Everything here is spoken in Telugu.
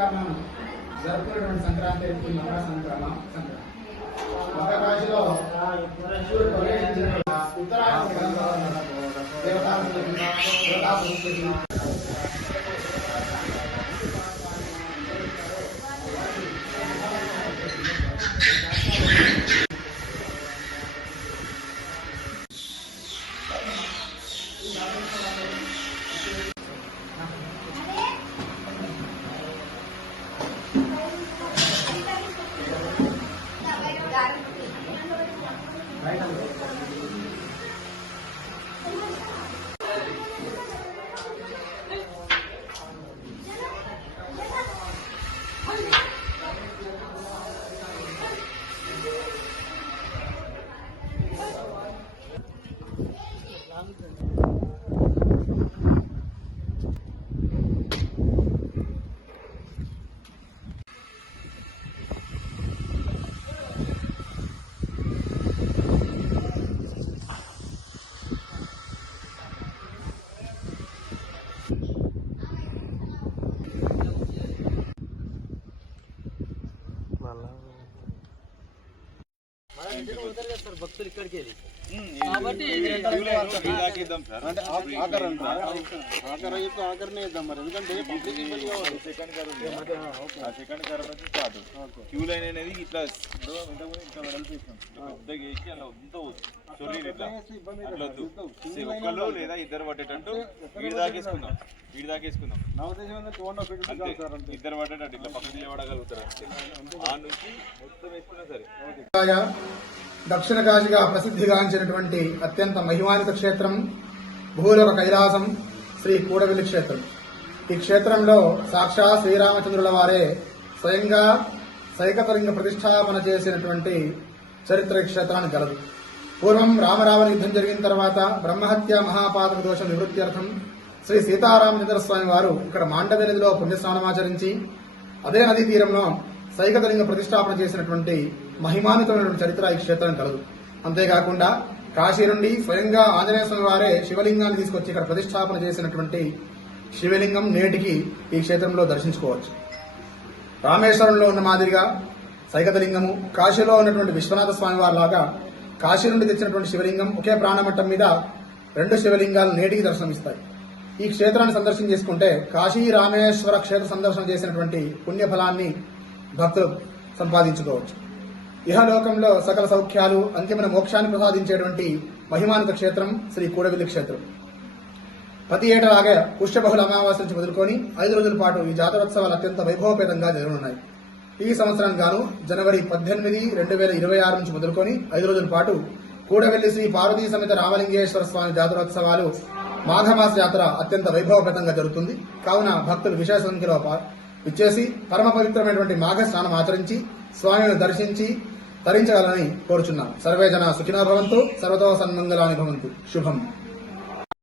ప్రధానంగా మనం జరుపుకునేటువంటి సంక్రాంతి మకర సంక్రాంతి. మకర రాశిలో శివుడు ప్రవేశించిన ఉత్తరాయణ భక్తులు ఇక్కడికి వెళ్ళి కాబట్టి ఆఖరినే ఇద్దాం మరి, ఎందుకంటే పబ్లిక్ ఇబ్బంది కావాలి. సెకండ్ కార్ నుంచి స్టార్ట్ క్యూ లైన్ అనేది ఇట్లా ఇట్లా వెడల్పు పెద్దగా వేసి అలా చొల్లి ఇట్లా అట్లా ఒక్కళ్ళు లేదా ఇద్దరు పట్టేటట్టు వీడి దాకేసుకుందాం నా ఉద్దేశం ఇద్దరు పట్టేటట్టు ఇట్లా పక్కన నిలబడగలుగుతారు ఆ నుంచి మొత్తం వేసుకున్నా సరే. దక్షిణ కాశీగా ప్రసిద్ధిగాంచినటువంటి అత్యంత మహిమానిత క్షేత్రం భూలోక కైలాసం శ్రీ కూడవెల్లి క్షేత్రం. ఈ క్షేత్రంలో సాక్షాత్ శ్రీరామచంద్రుల వారే స్వయంగా సైకతలింగ ప్రతిష్టాపన చేసినటువంటి చరిత్ర ఈ క్షేత్రానికి గలదు. పూర్వం రామరావణ యుద్ధం జరిగిన తర్వాత బ్రహ్మహత్య మహాపాతక దోష నివృత్త్యర్థం శ్రీ సీతారామచంద్ర స్వామి వారు ఇక్కడ మాండవ్య నదిలో పుణ్యస్నానమాచరించి అదే నదీ తీరంలో సైకతలింగ ప్రతిష్టాపన చేసినటువంటి మహిమానితమైనటువంటి చరిత్ర ఈ క్షేత్రం కలదు. అంతేకాకుండా కాశీ నుండి స్వయంగా ఆంజనేయ స్వామి వారే శివలింగాన్ని తీసుకొచ్చి ఇక్కడ ప్రతిష్టాపన చేసినటువంటి శివలింగం నేటికి ఈ క్షేత్రంలో దర్శించుకోవచ్చు. రామేశ్వరంలో ఉన్న మాదిరిగా సైకతలింగము, కాశీలో ఉన్నటువంటి విశ్వనాథ స్వామి వారి లాగా కాశీ నుండి తెచ్చినటువంటి శివలింగం ఒకే ప్రాణమట్టం మీద రెండు శివలింగాలు నేటికి దర్శనమిస్తాయి. ఈ క్షేత్రాన్ని సందర్శన చేసుకుంటే కాశీ రామేశ్వర క్షేత్ర సందర్శన చేసినటువంటి పుణ్యఫలాన్ని భక్తులు సంపాదించుకోవచ్చు. ఇహలోకంలో సకల సౌఖ్యాలు, అంతిమ మోక్షాన్ని ప్రసాదించేటువంటి మహిమానిత క్షేత్రం శ్రీ కూడవెల్లి క్షేత్రం. ప్రతి ఏటలాగే పుష్యబహుళ అమావాస్య నుంచి మొదలుకొని 5 రోజుల పాటు ఈ జాతరోత్సవాలు అత్యంత వైభవపేతంగా జరగనున్నాయి. ఈ సంవత్సరం గాను జనవరి 18, 2026 నుంచి మొదలుకొని 5 రోజుల పాటు కూడవెల్లి శ్రీ పార్వతీ సమేత రామలింగేశ్వర స్వామి జాతరోత్సవాలు మాఘమాస జాతర అత్యంత వైభవపేతంగా జరుగుతుంది. కావున భక్తులు విశేష సంఖ్యలో విచ్చేసి పరమ పవిత్రమైనటువంటి మాఘ స్నానం ఆచరించి స్వామిని దర్శించి తరించగలని కోరుచున్నాం. సర్వే జన సుఖినో భవంతు, సర్వతో సన్మంగళాని భవంతు. శుభం.